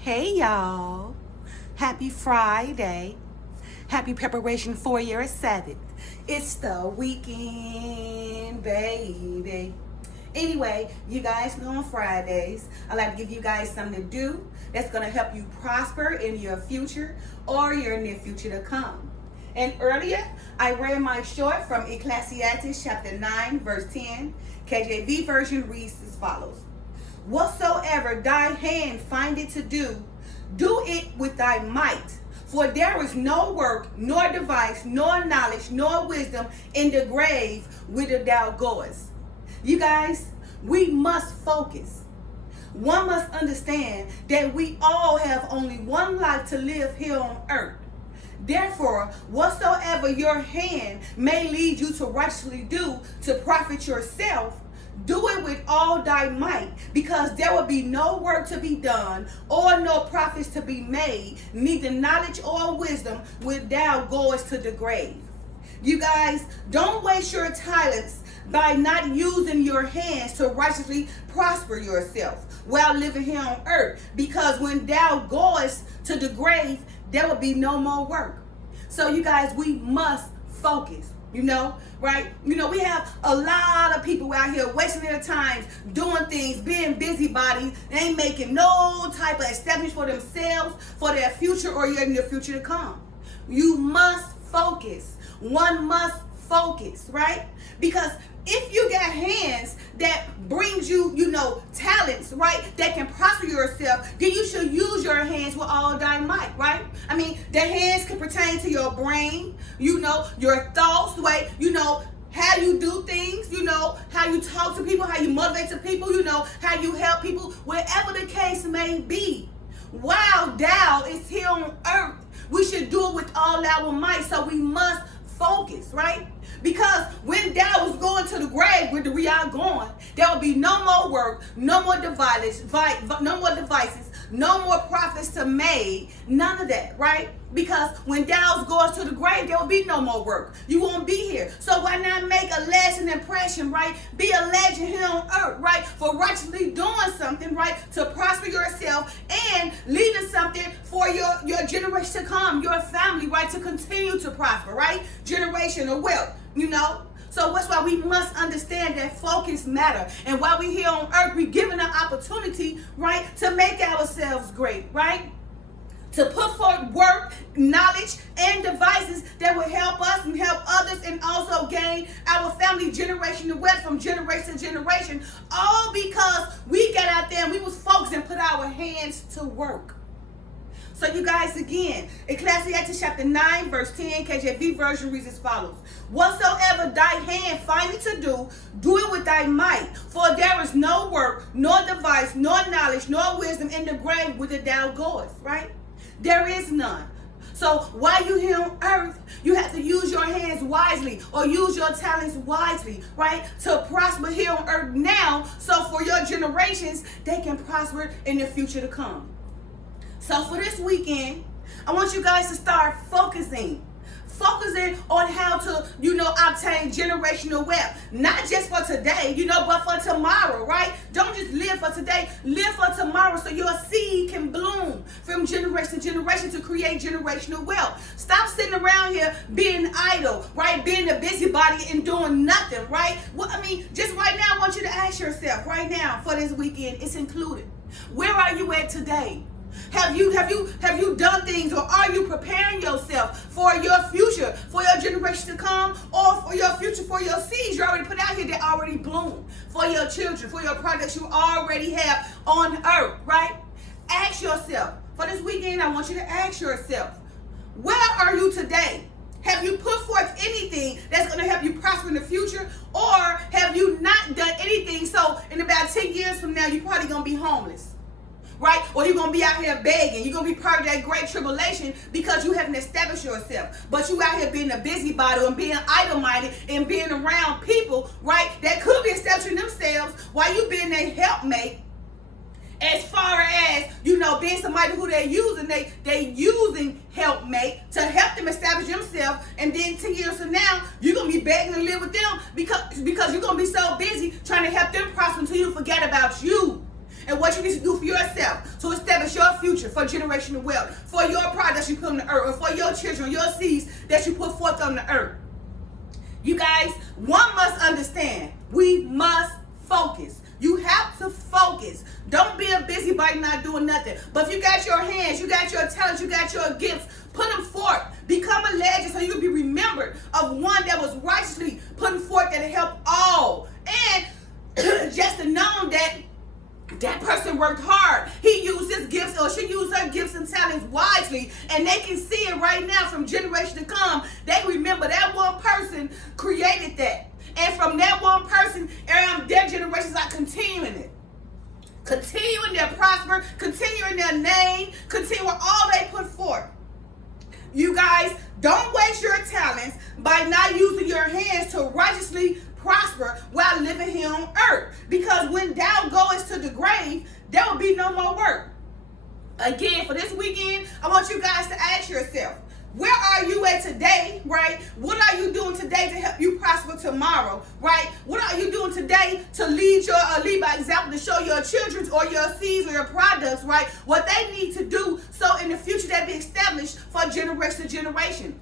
Hey y'all. Happy Friday. Happy preparation for your 7th. It's the weekend, baby. Anyway, you guys know on Fridays, I like to give you guys something to do that's going to help you prosper in your future or your near future to come. And earlier, I read my short from Ecclesiastes chapter 9, verse 10. KJV version reads as follows. Whatsoever thy hand findeth to do, do it with thy might. For there is no work, nor device, nor knowledge, nor wisdom in the grave whither thou goest. You guys, we must focus. One must understand that we all have only one life to live here on earth. Therefore, whatsoever your hand may lead you to righteously do to profit yourself, do it with all thy might, because there will be no work to be done, or no profits to be made, neither knowledge or wisdom when thou goest to the grave. You guys, don't waste your talents by not using your hands to righteously prosper yourself while living here on earth, because when thou goest to the grave, there will be no more work. So you guys, we must focus. Right? We have a lot of people out here wasting their time doing things, being busybodies. They ain't making no type of establishment for themselves, for their future or your near future to come. You must focus. One must focus, right? Because if you got hands that brings you, talents, right, that can prosper yourself, then you should use your hands with all thy might, right? I mean, the hands can pertain to your brain, your thoughts, the way, how you do things, how you talk to people, how you motivate to people, how you help people, whatever the case may be. While thou is here on earth, we should do it with all our might, so we must focus, right? Because when thou was going to the grave, where we are going, there will be no more work, no more devices, no more profits to make, none of that, right? Because when thou goes to the grave, there will be no more work. You won't be here. So why not make a lasting impression, right? Be a legend here on earth, right? For righteously doing something, right? To prosper yourself and leaving something for your generation to come, your family, right? To continue to prosper, right? Generational wealth, So that's why we must understand that focus matter. And while we're here on earth, we're given an opportunity, right, to make ourselves great, right? To put forth work, knowledge, and devices that will help us and help others, and also gain our family generational wealth from generation to generation, all because we got out there and we was focused and put our hands to work. So you guys, again, Ecclesiastes chapter 9, verse 10, KJV version reads as follows. Whatsoever thy hand findeth to do, do it with thy might. For there is no work, nor device, nor knowledge, nor wisdom in the grave whither thou goest, right? There is none. So while you're here on earth, you have to use your hands wisely, or use your talents wisely, right? To prosper here on earth now, so for your generations, they can prosper in the future to come. So for this weekend, I want you guys to start focusing on how to, obtain generational wealth. Not just for today, but for tomorrow, right? Don't just live for today. Live for tomorrow so your seed can bloom from generation to generation to create generational wealth. Stop sitting around here being idle, right? Being a busybody and doing nothing, right? Well, just right now, I want you to ask yourself right now for this weekend, it's included. Where are you at today? Have you done things, or are you preparing yourself for your future, for your generation to come, or for your future, for your seeds you already put out here that already bloom, for your children, for your products you already have on earth, right? Ask yourself, for this weekend, I want you to ask yourself, where are you today? Have you put forth anything that's going to help you prosper in the future, or have you not done anything, so in about 10 years from now, you're probably going to be homeless? Right? Or you're going to be out here begging. You're going to be part of that great tribulation because you haven't established yourself. But you out here being a busybody and being idle-minded and being around people, right, that could be establishing themselves while you being their helpmate, as far as, being somebody who they're using. They using helpmate to help them establish themselves. And then 10 years from now, you're going to be begging to live with them because you're going to be so busy trying to help them prosper until you forget about you. and what you need to do for yourself to establish your future for generational wealth, for your products you put on the earth, or for your children, your seeds that you put forth on the earth. You guys, one must understand, we must focus. You have to focus. Don't be a busybody not doing nothing. But if you got your hands, you got your talents, you got your gifts, put them forth. Become a legend so you can be remembered of one that was righteously putting forth that helped all. And just to know that that person worked hard. He used his gifts, or she used her gifts and talents wisely, and they can see it right now from generation to come. They remember that one person created that. And from that one person, their generations are continuing it. Continuing their prosper, continuing their name, continuing all they put forth. You guys, don't waste your talents by not using your hands to righteously prosper while living here on earth. Because when thou goest to the grave, there will be no more work. Again, for this weekend, I want you guys to ask yourself, where are you at today, right? What are you doing today to help you prosper tomorrow, right? What are you doing today to lead by example, to show your children or your seeds or your products, right, what they need to do so in the future they be established for generation to generation?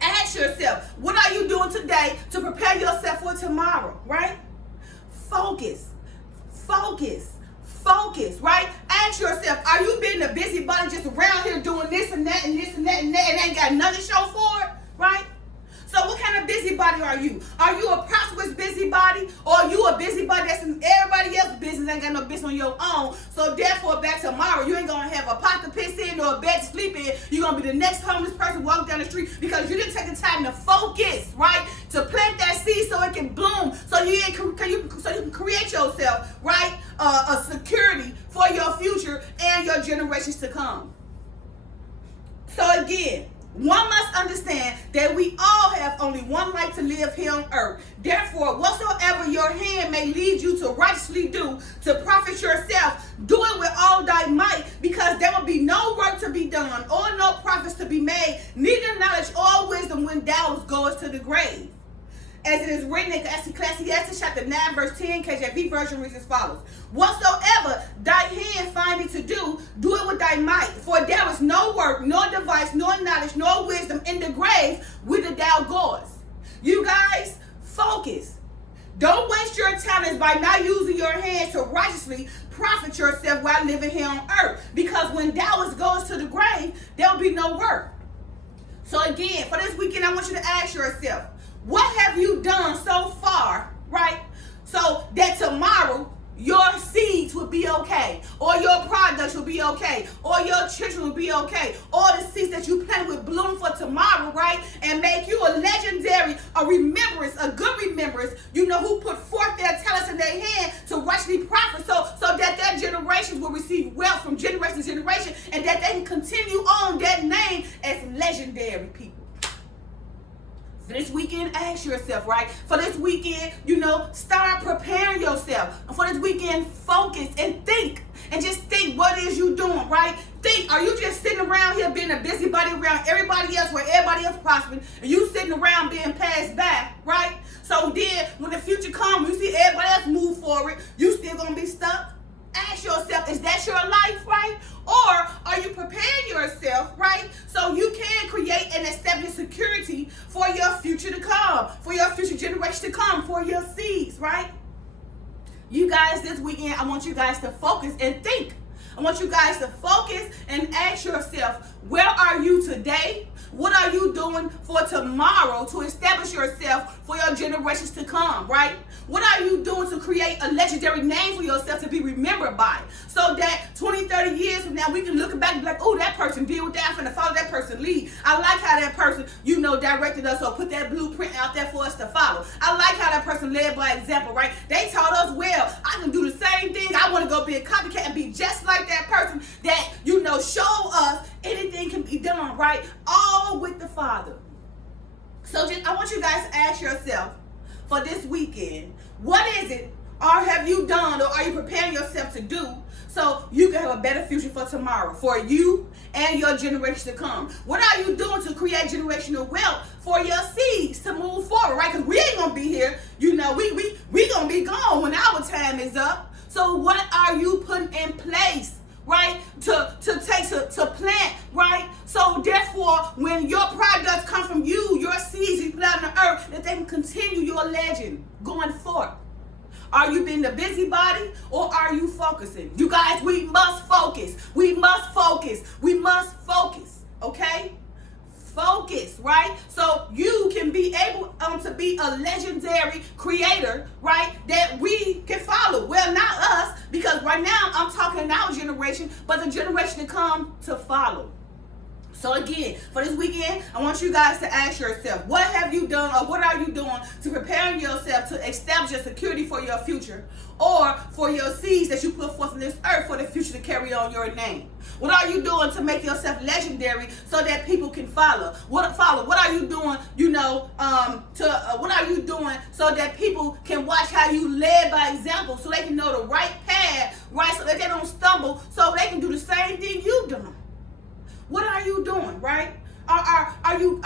Ask yourself, what are you doing today to prepare yourself for tomorrow, right? Focus, focus, focus, right? Ask yourself, are you being a busybody just around here doing this and that and this and that and that and ain't got nothing to show for it, right? So what kind of busybody are you? Are you a prosperous busybody, or are you a busybody that's in everybody else's business, ain't got no business on your own? So therefore, back tomorrow, you ain't going to have a pot to piss in or a bed to sleep in. You're going to be the next homeless person walking down the street because you didn't take the time to focus, right? To plant that seed so it can bloom, so you can create yourself, right? A security for your future and your generations to come. So again, one must understand that we all have only one life to live here on earth. Therefore, whatsoever your hand may lead you to righteously do, to profit yourself, do it with all thy might, because there will be no work to be done, or no profits to be made, neither knowledge or wisdom when thou goest to the grave. As it is written in Ecclesiastes chapter 9, verse 10, KJV version reads as follows. Whatsoever thy hand findeth to do, do it with thy might. For there is no work, nor device, nor knowledge, nor wisdom in the grave whither thou goest. You guys, focus. Don't waste your talents by not using your hands to righteously profit yourself while living here on earth. Because when thou goes to the grave, there will be no work. So again, for this weekend, I want you to ask yourself, what have you done so far, right? So that tomorrow your seeds will be okay, or your products will be okay, or your children will be okay, or the seeds that you plant will bloom for tomorrow, right? And make you a legendary, a remembrance, a good remembrance, you know, who put forth their talents in their hand to rightly profit, so that their generations will receive wealth from generation to generation, and that they can continue on that name as legendary people. For this weekend, ask yourself, right? For this weekend, you know, start preparing yourself. For this weekend, focus and think. And just think, what is you doing, right? Think, are you just sitting around here being a busybody around everybody else where everybody else prospering, and you sitting around being passed by, right? So then, when the future comes, you see everybody else move forward, you still going to be stuck? Ask yourself, is that your life, right? Or are you preparing yourself, right, so you can create and establish security for your future to come, for your future generation to come, for your seeds, right? You guys, this weekend, I want you guys to focus and think. I want you guys to focus and ask yourself, where are you today? What are you doing for tomorrow to establish yourself for your generations to come, right? What are you doing to create a legendary name for yourself to be remembered by? So that 20, 30 years from now, we can look back and be like, oh, that person did with that. I'm finna follow that person lead. I like how that person, you know, directed us or put that blueprint out there for us to follow. I like how that person led by example, right? They taught us well. I can do the same thing. I want to go be a copycat and be just like that person that, you know, show us anything can be done, right? All with the Father. So I want you guys to ask yourself for this weekend, what is it, or have you done, or are you preparing yourself to do so you can have a better future for tomorrow, for you and your generation to come? What are you doing to create generational wealth for your seeds to move forward, right? Because we ain't going to be here. You know, we going to be gone when our time is up. So what are you putting in place, right, to plant, right? So therefore, when your products come from you, your seeds you put out on the earth, that they can continue your legend going forth. Are you being the busybody, or are you focusing? You guys, we must focus. We must focus. We must focus, okay? Focus, right? So you can be able to be a legendary creator, right, that we can follow. Well, not us, because right now I'm talking our generation, but the generation to come to follow. So again, for this weekend, I want you guys to ask yourself, what have you done, or what are you doing to prepare yourself to establish a security for your future, or for your seeds that you put forth in this earth for the future to carry on your name? What are you doing to make yourself legendary so that people can follow? What are you doing, what are you doing so that people can watch how you led by example, so they can know the right path, right, so that they don't stumble, so they can do the same thing you done? What are you doing, right? Are you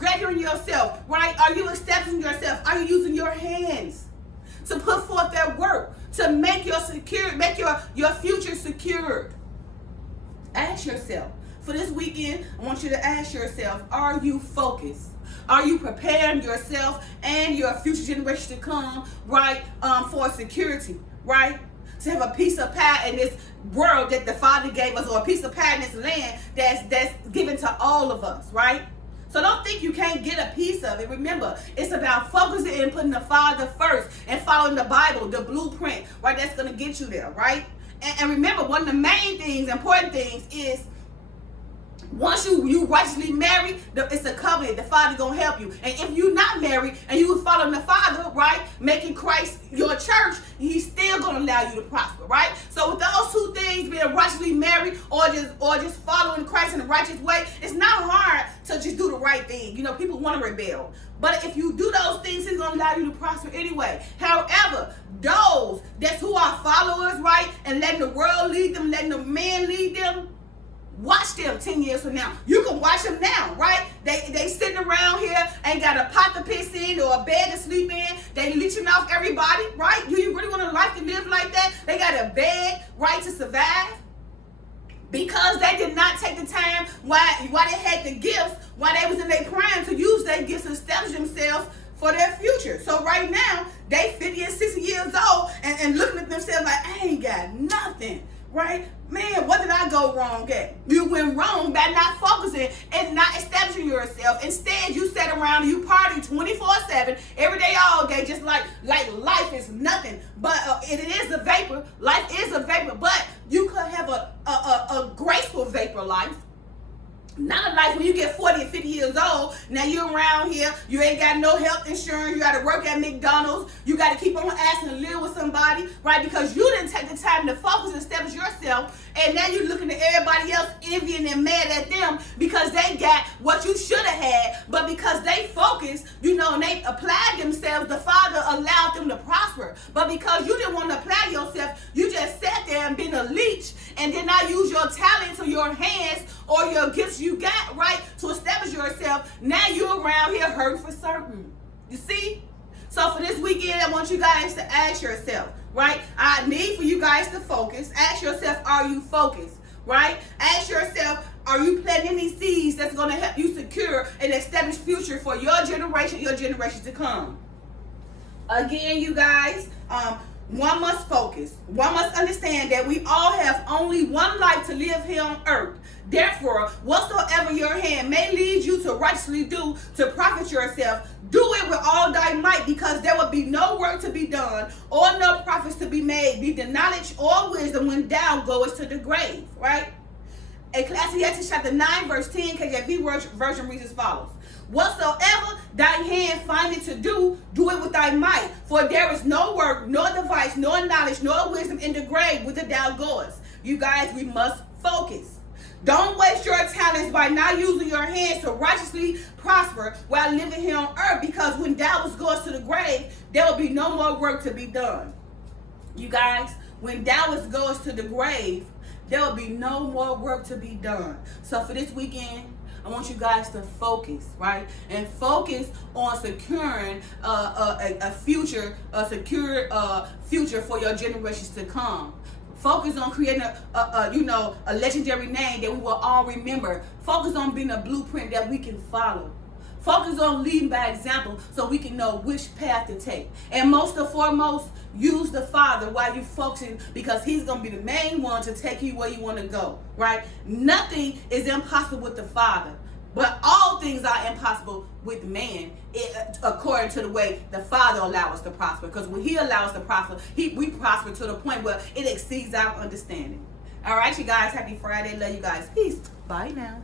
gathering yourself, right? Are you establishing yourself? Are you using your hands to put forth that work to make your future secured? Ask yourself. For this weekend, I want you to ask yourself, are you focused? Are you preparing yourself and your future generations to come, right, for security, right? To have a piece of pie in this world that the Father gave us, or a piece of pie in this land that's given to all of us, right? So don't think you can't get a piece of it. Remember, it's about focusing and putting the Father first and following the Bible, the blueprint, right? That's going to get you there, right? And remember, one of the main things, important things, is once you righteously married, it's a covenant. The Father gonna help you. And if you're not married and you following the Father, right, making Christ your church, He's still gonna allow you to prosper, right? So with those two things, being righteously married or just following Christ in the righteous way, it's not hard to just do the right thing. You know, people want to rebel, but if you do those things, He's gonna allow you to prosper anyway. However, those who are followers, right, and letting the world lead them, letting the man lead them, watch them 10 years from now. You can watch them now, right? They sitting around here, ain't got a pot to piss in or a bed to sleep in. They leeching off everybody, right? Do you really want a life to live like that? They got a bed, right, to survive? Because they did not take the time why they had the gifts, while they was in their prime, to use their gifts to establish themselves for their future. So right now, they 50 and 60 years old and looking at themselves like, I ain't got nothing. Right? Man, what did I go wrong at? You went wrong by not focusing and not establishing yourself. Instead, you sat around and you party 24/7, every day, all day, just like life is nothing. But it is a vapor. Life is a vapor, but you could have a graceful vapor life. Not a life when you get 40 and 50 years old. Now you're around here, you ain't got no health insurance, you got to work at McDonald's, you got to keep on asking to live with somebody, right? Because you didn't take the time to focus and establish yourself, and now you're looking at everybody else envying and mad at them because they got what you should have had, but because they focused, and they applied themselves, the Father allowed them to prosper. But because you didn't want to apply yourself, you just sat there and been a leech and did not use your talents or your hands or your gifts you got, right, to establish yourself. Now you're around here hurting for certain. You see? So for this weekend, I want you guys to ask yourself, right? I need for you guys to focus. Ask yourself, are you focused, right? Ask yourself, are you planting any seeds that's going to help you secure an established future for your generation to come? Again, you guys, one must focus. One must understand that we all have only one life to live here on earth. Therefore, whatsoever your hand may lead you to righteously do to profit yourself, do it with all thy might, because there will be no work to be done or no profits to be made, neither knowledge or wisdom when thou goest to the grave, right? Ecclesiastes chapter 9, verse 10, KJV version reads as follows. Whatsoever thy hand findeth to do, do it with thy might. For there is no work, nor device, nor knowledge, nor wisdom in the grave whither thou goest. You guys, we must focus. Don't waste your talents by not using your hands to righteously prosper while living here on earth, because when thou goes to the grave, there will be no more work to be done. You guys, when thou goes to the grave, there will be no more work to be done. So for this weekend, I want you guys to focus, right? And focus on securing a secure future for your generations to come. Focus on creating a legendary name that we will all remember. Focus on being a blueprint that we can follow. Focus on leading by example so we can know which path to take. And most and foremost, use the Father while you're focusing, because he's going to be the main one to take you where you want to go, right? Nothing is impossible with the Father, but all things are impossible with man, according to the way the Father allows us to prosper. Because when he allows us to prosper, we prosper to the point where it exceeds our understanding. All right, you guys, happy Friday. Love you guys. Peace. Bye now.